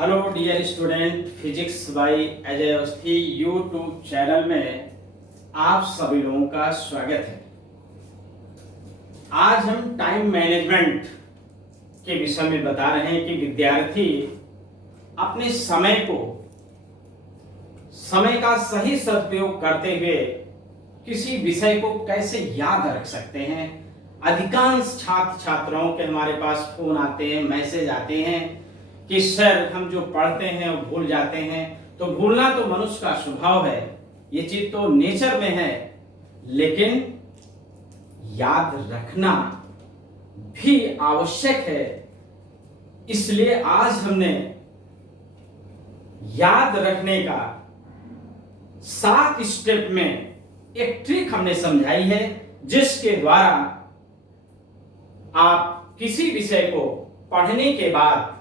Hello dear student, physics by Ajay Awasthi YouTube channel में आप सभी लोगों का स्वागत है। आज हम टाइम मैनेजमेंट के विषय में बता रहे हैं कि विद्यार्थी अपने समय का सही सदुपयोग करते हुए किसी विषय को कैसे याद रख सकते हैं। अधिकांश छात्र छात्राओं के हमारे पास फोन आते हैं, मैसेज आते हैं कि सर हम जो पढ़ते हैं वो भूल जाते हैं। तो भूलना तो मनुष्य का स्वभाव है, ये चीज तो नेचर में है, लेकिन याद रखना भी आवश्यक है। इसलिए आज हमने याद रखने का 7 स्टेप में एक ट्रिक हमने समझाई है, जिसके द्वारा आप किसी विषय को पढ़ने के बाद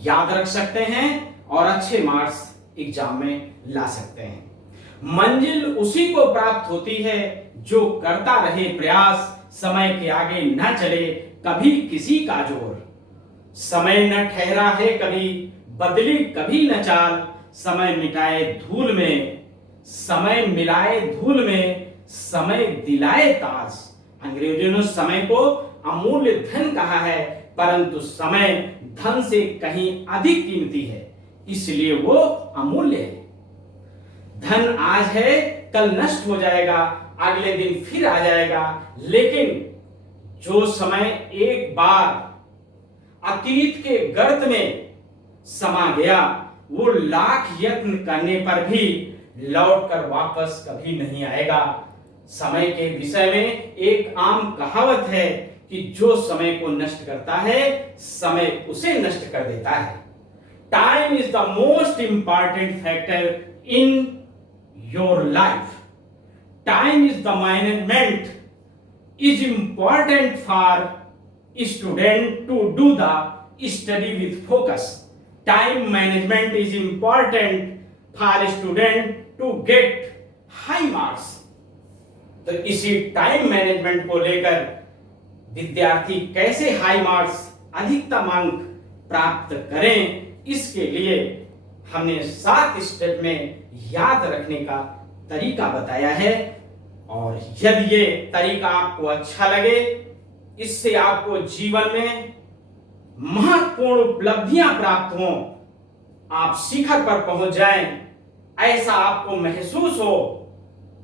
याद रख सकते हैं और अच्छे मार्क्स एग्जाम में ला सकते हैं। मंजिल उसी को प्राप्त होती है जो करता रहे प्रयास, समय के आगे न चले कभी किसी का जोर। समय न ठहरा है कभी, बदली कभी न चाल, समय मिटाए धूल में, समय मिलाए धूल में, समय दिलाए ताज। अंग्रेजों ने समय को अमूल्य धन कहा है, परंतु समय धन से कहीं अधिक कीमती है, इसलिए वो अमूल्य है। धन आज है, कल नष्ट हो जाएगा, अगले दिन फिर आ जाएगा, लेकिन जो समय एक बार अतीत के गर्त में समा गया, वो लाख यत्न करने पर भी लौटकर वापस कभी नहीं आएगा। समय के विषय में एक आम कहावत है कि जो समय को नष्ट करता है, समय उसे नष्ट कर देता है। Time is the most important factor in your life. Time is the management is important for student to do the study with focus. Time management is important for student to get high marks. तो इसी time management को लेकर विद्यार्थी कैसे high marks, अधिकतम अंक प्राप्त करें, इसके लिए हमने 7 स्टेप में याद रखने का तरीका बताया है। और यदि ये तरीका आपको अच्छा लगे, इससे आपको जीवन में महत्वपूर्ण उपलब्धियां प्राप्त हों, आप शिखर पर पहुंच जाएं, ऐसा आपको महसूस हो,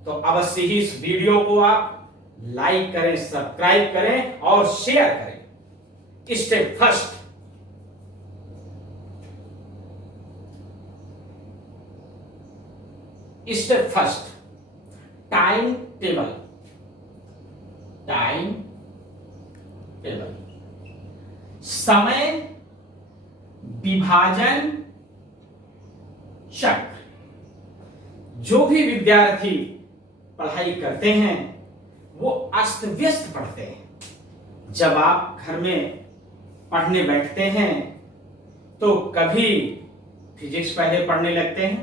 तो अवश्य ही इस वीडियो को आप लाइक करें, सब्सक्राइब करें और शेयर करें। Step first, time table. Time table समय विभाजन चक्र। जो भी विद्यार्थी पढ़ाई करते हैं वो अस्त व्यस्त पढ़ते हैं। जब आप घर में पढ़ने बैठते हैं तो कभी फिजिक्स पहले पढ़ने लगते हैं,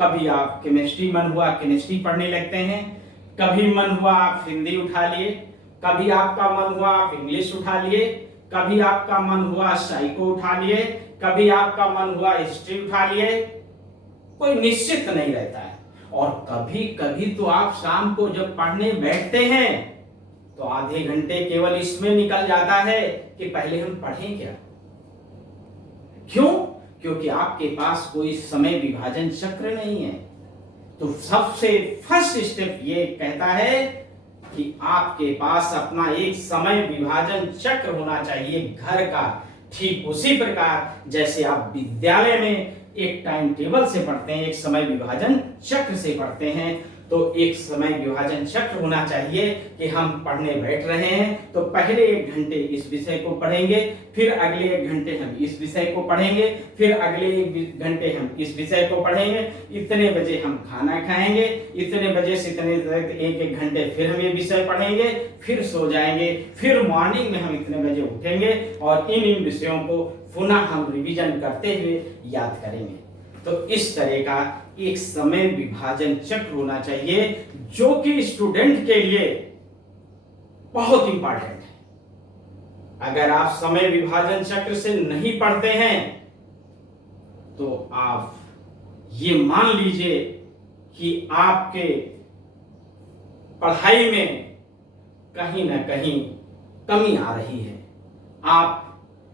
कभी आप केमिस्ट्री मन हुआ केमिस्ट्री पढ़ने लगते हैं, कभी मन हुआ आप हिंदी उठा लिए, कभी आपका मन हुआ आप इंग्लिश उठा लिए, कभी आपका मन हुआ साइको उठा लिए, कभी आपका मन हुआ हिस्ट्री उठा लिए। कोई निश्चित नहीं रहता है। और कभी कभी तो आप शाम को जब पढ़ने बैठते हैं तो आधे घंटे केवल इसमें निकल जाता है कि पहले हम पढ़ें क्या। क्यों? क्योंकि आपके पास कोई समय विभाजन चक्र नहीं है। तो सबसे फर्स्ट स्टेप ये कहता है कि आपके पास अपना एक समय विभाजन चक्र होना चाहिए घर का। ठीक उसी प्रकार जैसे आप विद्यालय में एक टाइम टेबल से पढ़ते हैं, एक समय विभाजन चक्र से पढ़ते हैं, तो एक समय विभाजन चक्र होना चाहिए कि हम पढ़ने बैठ रहे हैं तो पहले 1 घंटे इस विषय को पढ़ेंगे, फिर अगले 1 घंटे हम इस विषय को पढ़ेंगे, फिर अगले 1 घंटे हम इस विषय को पढ़ेंगे, इतने बजे हम खाना खाएंगे, इतने बजे से इतने तक 1-1 घंटे फिर हम ये विषय पढ़ेंगे, फिर सो जाएंगे, फिर मॉर्निंग में हम इतने बजे उठेंगे और इन विषयों को पुनः हम रिवीजन करते हुए याद करेंगे। तो इस तरह का एक समय विभाजन चक्र होना चाहिए, जो कि स्टूडेंट के लिए बहुत इंपॉर्टेंट है। अगर आप समय विभाजन चक्र से नहीं पढ़ते हैं तो आप ये मान लीजिए कि आपके पढ़ाई में कहीं ना कहीं कमी आ रही है। आप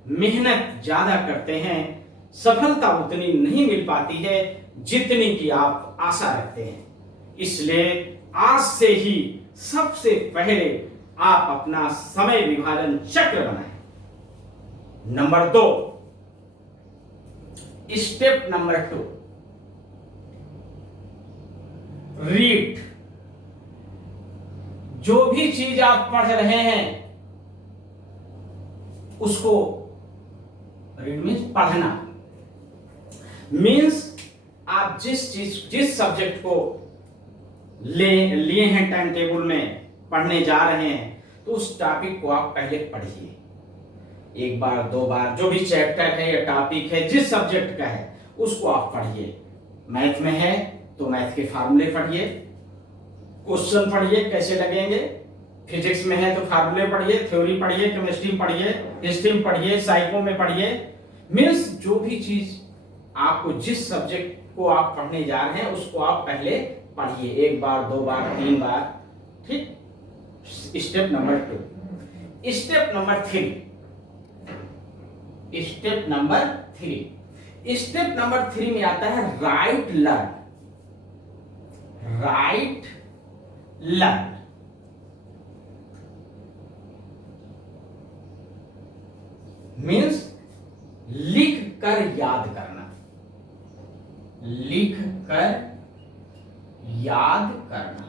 मेहनत ज्यादा करते हैं, सफलता उतनी नहीं मिल पाती है जितनी कि आप आशा रखते हैं। इसलिए आज से ही सबसे पहले आप अपना समय विभाजन चक्र बनाएं। Number 2, step number 2, read. जो भी चीज आप पढ़ रहे हैं उसको रीड मीन्स पढ़ना, मीन्स आप जिस सब्जेक्ट को लिए हैं टाइम टेबल में पढ़ने जा रहे हैं तो उस टॉपिक को आप पहले पढ़िए, एक बार 2 बार, जो भी चैप्टर है या टॉपिक है जिस सब्जेक्ट का है उसको आप पढ़िए। मैथ में है तो मैथ के फार्मूले पढ़िए, क्वेश्चन पढ़िए कैसे लगेंगे। फिजिक्स में है तो फार्मूले पढ़िए, थ्योरी पढ़िए, केमिस्ट्री में पढ़िए, हिस्ट्री में पढ़िए, साइको में पढ़िए। मीन्स जो भी चीज आपको, जिस सब्जेक्ट को आप पढ़ने जा रहे हैं उसको आप पहले पढ़िए, 1 बार 2 बार 3 बार। ठीक। Step number 2। Step number 3, step number 3, step number 3 में आता है right learn. Right learn means लिख कर याद करना, लिख कर याद करना।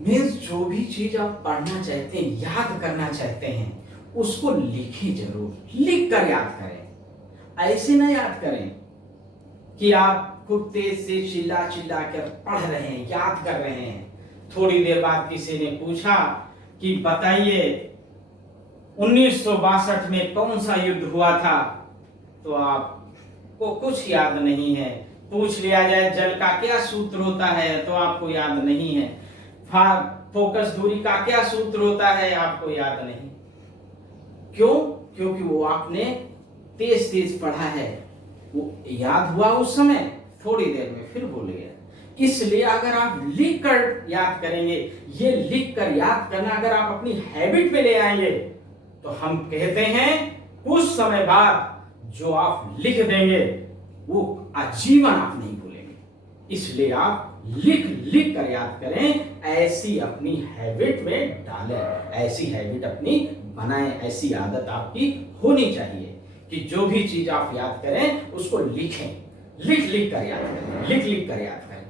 मीन्स जो भी चीज आप पढ़ना चाहते हैं, याद करना चाहते हैं, उसको लिखिए जरूर, लिख कर याद करें। ऐसे ना याद करें कि आप खूब तेज से चिल्ला चिल्ला कर पढ़ रहे हैं, याद कर रहे हैं। थोड़ी देर बाद किसी ने पूछा कि बताइए 1962 में कौन सा युद्ध हुआ था, तो आपको कुछ याद नहीं है। पूछ लिया जाए जल का क्या सूत्र होता है तो आपको याद नहीं है। फोकस दूरी का क्या सूत्र होता है आपको याद नहीं। क्यों? क्योंकि वो आपने तेज तेज पढ़ा है, वो याद हुआ उस समय, थोड़ी देर में फिर भूल गया। इसलिए अगर आप लिख कर याद करेंगे, ये लिख कर याद करना अगर आप अपनी हैबिट में ले आएंगे तो हम कहते हैं कुछ समय बाद जो आप लिख देंगे वो आजीवन आप नहीं भूलेंगे। इसलिए आप लिख लिख कर याद करें, ऐसी अपनी हैबिट में डालें, ऐसी हैबिट अपनी बनाएं, ऐसी आदत आपकी होनी चाहिए कि जो भी चीज आप याद करें उसको लिखें, लिख लिख कर याद करें, लिख लिख कर याद करें।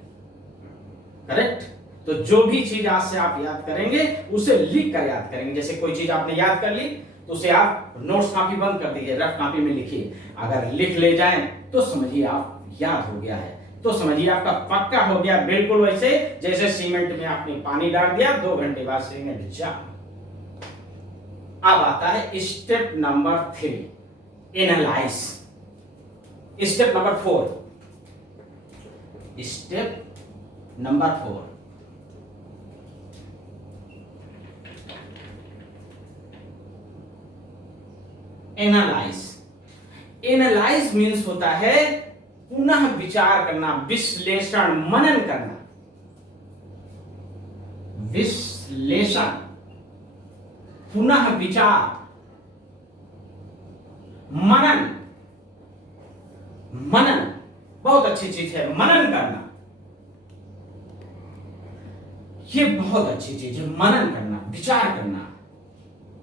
करेक्ट? तो जो भी चीज आज से आप याद करेंगे उसे लिख कर याद करेंगे। जैसे कोई चीज आपने याद कर ली तो उसे आप नोट्स कॉपी बंद कर दीजिए, रफ कॉपी में लिखिए। अगर लिख ले जाएं तो समझिए आप याद हो गया है, तो समझिए आपका पक्का हो गया। बिल्कुल वैसे जैसे सीमेंट में आपने पानी डाल दिया, 2 घंटे बाद सीमेंट जाम। अब आता है step number 3, analyse. Step number 4, step number 4, analyse. Analyse means होता है पुनः विचार करना, विश्लेषण, मनन करना। विश्लेषण, पुनः विचार, मनन। मनन बहुत अच्छी चीज है, मनन करना ये बहुत अच्छी चीज है। मनन करना, विचार करना,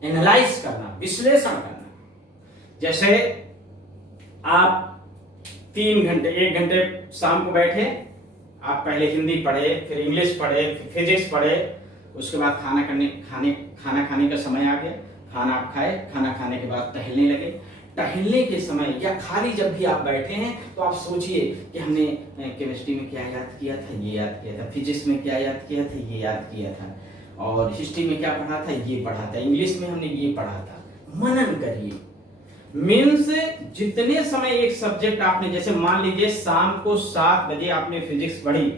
एनालाइज करना, विश्लेषण करना। जैसे आप 3 घंटे 1 घंटे शाम को बैठे, आप पहले हिंदी पढ़े, फिर इंग्लिश पढ़े, फिर फिजिक्स पढ़े, उसके बाद खाना खाने का समय आ गया, खाना आप खाए, खाना खाने के बाद टहलने लगे। टहलने के समय या खाली जब भी आप बैठे हैं तो आप सोचिए कि हमने केमिस्ट्री में क्या याद किया था, ये याद किया था, फिजिक्स में क्या याद किया था, ये याद किया था, और हिस्ट्री में क्या पढ़ा था, ये पढ़ा था, इंग्लिश में हमने ये पढ़ा था। मनन करिए। मीन्स जितने समय एक सब्जेक्ट आपने, जैसे मान लीजिए शाम को 7 बजे आपने फिजिक्स पढ़ी,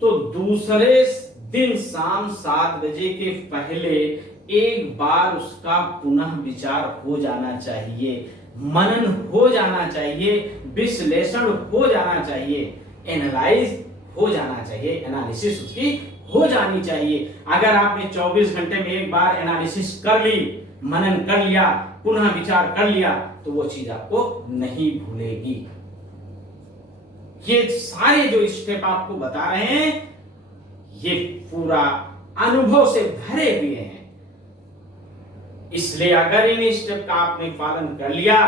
तो दूसरे दिन शाम 7 बजे के पहले एक बार उसका पुनः विचार हो जाना चाहिए, मनन हो जाना चाहिए, विश्लेषण हो जाना चाहिए, एनालाइज हो जाना चाहिए, एनालिसिस उसकी हो जानी चाहिए। अगर आपने 24 घंटे में एक बार एनालिसिस कर ली, मनन कर लिया, पुनः विचार कर लिया, तो वो चीज आपको नहीं भूलेगी। ये सारे जो स्टेप आपको बता रहे हैं, ये पूरा अनुभव से भरे हुए हैं। इसलिए अगर इन स्टेप का आपने पालन कर लिया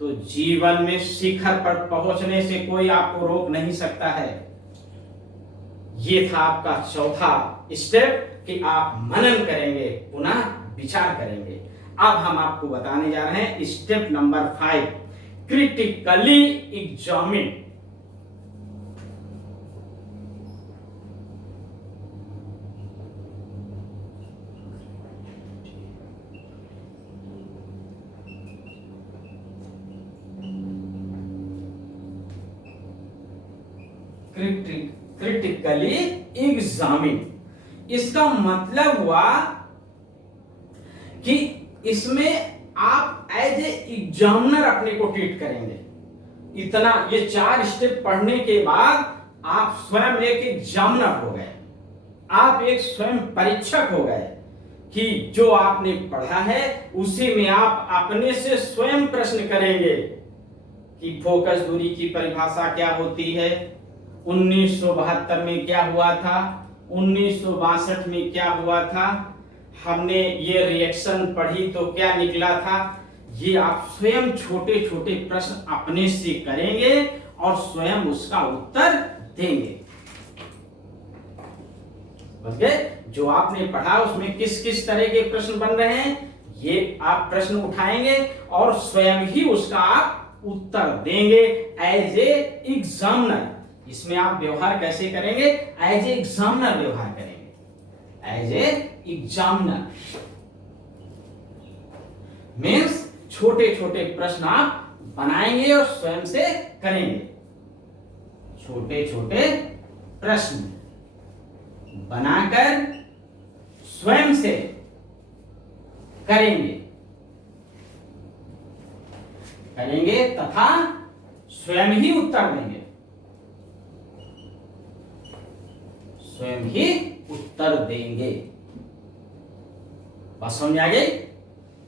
तो जीवन में शिखर पर पहुंचने से कोई आपको रोक नहीं सकता है। ये था आपका चौथा स्टेप कि आप मनन करेंगे, पुनः विचार करेंगे। अब हम आपको बताने जा रहे हैं step number 5, critically examine. Critically examine, इसका मतलब हुआ कि इसमें आप एज ए एग्जामिनर अपने को ट्रीट करेंगे। इतना ये 4 स्टेप पढ़ने के बाद आप स्वयं एक एग्जामिनर हो गए, आप एक स्वयं परीक्षक हो गए कि जो आपने पढ़ा है उसी में आप अपने से स्वयं प्रश्न करेंगे कि फोकस दूरी की परिभाषा क्या होती है, 1972 में क्या हुआ था, 1962 में क्या हुआ था, हमने ये रिएक्शन पढ़ी तो क्या निकला था। ये आप स्वयं छोटे छोटे प्रश्न अपने से करेंगे और स्वयं उसका उत्तर देंगे। समझ गए? जो आपने पढ़ा उसमें किस किस तरह के प्रश्न बन रहे हैं, ये आप प्रश्न उठाएंगे और स्वयं ही उसका आप उत्तर देंगे एज ए एग्जामिनर। इसमें आप व्यवहार कैसे करेंगे? एज ए एग्जामिनर व्यवहार करेंगे। एज ए एग्जामिनर मीन्स छोटे छोटे प्रश्न आप बनाएंगे और स्वयं से करेंगे। छोटे छोटे प्रश्न बनाकर स्वयं से करेंगे तथा स्वयं ही उत्तर देंगे। स्वयं ही उत्तर देंगे। बात समझ आ गई?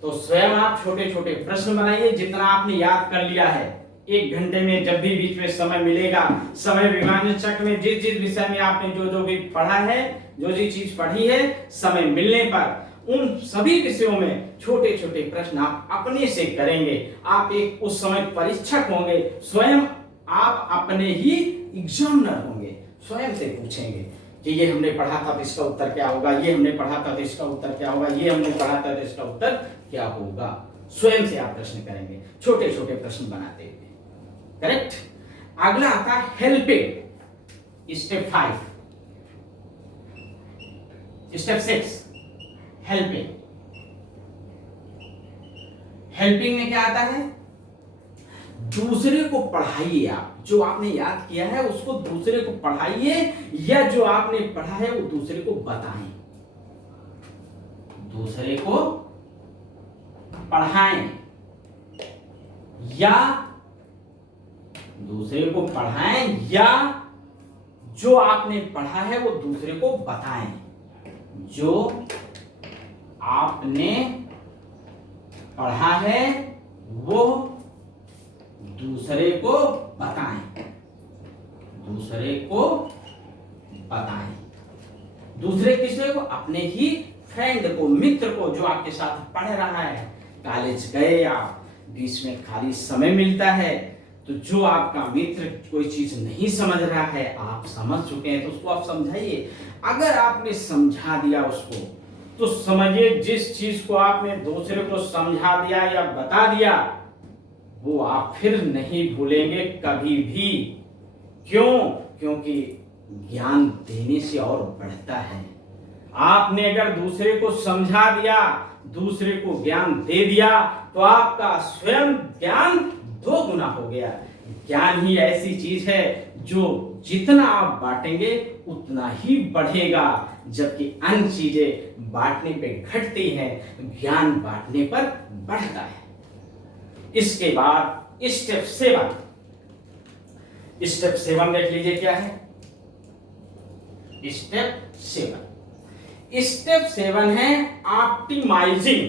तो स्वयं आप छोटे छोटे प्रश्न बनाइए, जितना आपने याद कर लिया है 1 घंटे में, जब भी बीच में समय मिलेगा, समय विभाजन चक्र में जिस जिस विषय में आपने जो जो भी पढ़ा है, जो जो चीज पढ़ी है, समय मिलने पर उन सभी विषयों में छोटे छोटे प्रश्न आप अपने से करेंगे। आप एक उस समय परीक्षक होंगे, स्वयं आप अपने ही एग्जामिनर होंगे। स्वयं से पूछेंगे कि ये हमने पढ़ा था तो इसका उत्तर क्या होगा, ये हमने पढ़ा था तो इसका उत्तर क्या होगा, ये हमने पढ़ा था तो इसका उत्तर क्या होगा। स्वयं से आप प्रश्न करेंगे, छोटे छोटे प्रश्न बनाते हुए। करेक्ट? अगला आता है helping, step 5। Step 6 helping. Helping में क्या आता है? दूसरे को पढ़ाइए। आप जो आपने याद किया है उसको दूसरे को पढ़ाइए, या जो आपने पढ़ा है वो दूसरे को बताएं। दूसरे को पढ़ाएं या दूसरे को पढ़ाएं या जो आपने पढ़ा है वो दूसरे को बताएं। जो आपने पढ़ा है वो दूसरे को बताएं। दूसरे को बताएं। दूसरे किसरे को? अपने ही फ्रेंड को, मित्र को, जो आपके साथ पढ़ रहा है। कॉलेज गए आप, बीच में खाली समय मिलता है, तो जो आपका मित्र कोई चीज नहीं समझ रहा है, आप समझ चुके हैं तो उसको आप समझाइए। अगर आपने समझा दिया उसको तो समझिए, जिस चीज को आपने दूसरे को समझा दिया या बता दिया वो आप फिर नहीं भूलेंगे कभी भी। क्यों? क्योंकि ज्ञान देने से और बढ़ता है। आपने अगर दूसरे को समझा दिया, दूसरे को ज्ञान दे दिया, तो आपका स्वयं ज्ञान 2 गुना हो गया। ज्ञान ही ऐसी चीज है जो जितना आप बांटेंगे उतना ही बढ़ेगा, जबकि अन्य चीजें बांटने पे घटती हैं, ज्ञान बांटने पर बढ़ता है। इसके बाद स्टेप 7, स्टेप 7 देख लीजिए क्या है। स्टेप 7 है ऑप्टिमाइजिंग।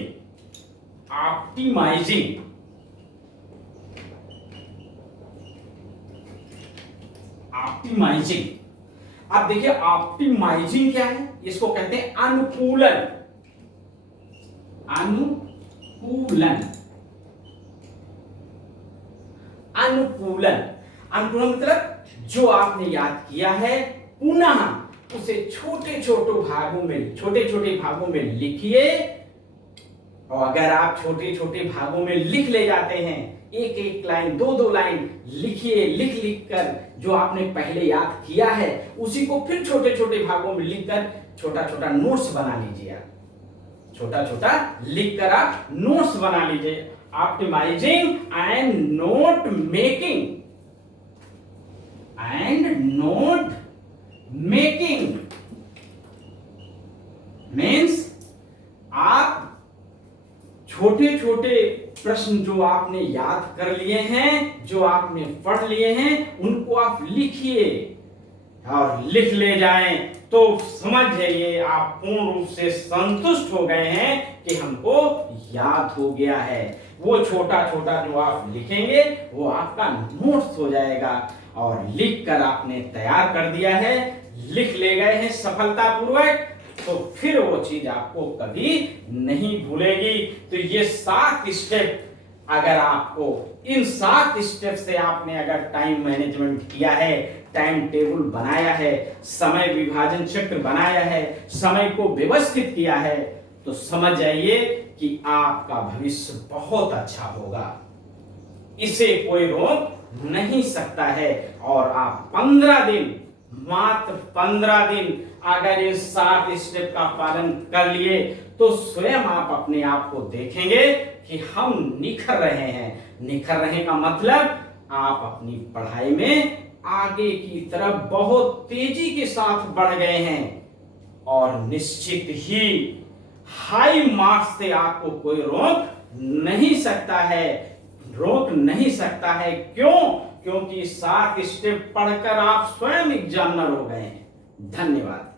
आप देखिए ऑप्टिमाइजिंग क्या है, इसको कहते हैं अनुकूलन। अनुकूलन मतलब जो आपने याद किया है पुनः उसे छोटे छोटे भागों में लिखिए। और अगर आप छोटे छोटे भागों में लिख ले जाते हैं, एक एक लाइन, दो लाइन लिखिए, लिख कर जो आपने पहले याद किया है उसी को फिर छोटे छोटे भागों में लिखकर छोटा नोट्स बना लीजिए। छोटा लिखकर आप नोट्स बना लीजिए। Optimizing and note making means आप छोटे छोटे प्रश्न जो आपने याद कर लिए हैं, जो आपने पढ़ लिए हैं, उनको आप लिखिए और लिख ले जाएं तो समझ जाइए आप पूर्ण रूप से संतुष्ट हो गए हैं कि हमको याद हो गया है। वो छोटा जो आप लिखेंगे वो आपका नोट्स हो जाएगा। और लिख कर आपने तैयार कर दिया है, लिख ले गए हैं सफलतापूर्वक, तो फिर वो चीज आपको कभी नहीं भूलेगी। तो ये 7 स्टेप, अगर आपको इन 7 स्टेप से आपने अगर टाइम मैनेजमेंट किया है, टाइम टेबल बनाया है, समय विभाजन चक्र बनाया है, समय को व्यवस्थित किया है, तो समझ जाइए कि आपका भविष्य बहुत अच्छा होगा। इसे कोई रोक नहीं सकता है। और आप 15 दिन, मात्र 15 दिन अगर इन 7 स्टेप का पालन कर लिए तो स्वयं आप अपने आप को देखेंगे कि हम निखर रहे हैं। निखर रहे का मतलब आप अपनी पढ़ाई में आगे की तरफ बहुत तेजी के साथ बढ़ गए हैं और निश्चित ही हाई मार्क्स से आपको कोई रोक नहीं सकता है। क्यों? क्योंकि 7 स्टेप पढ़कर आप स्वयं एग्जामिनर हो गए हैं। धन्यवाद।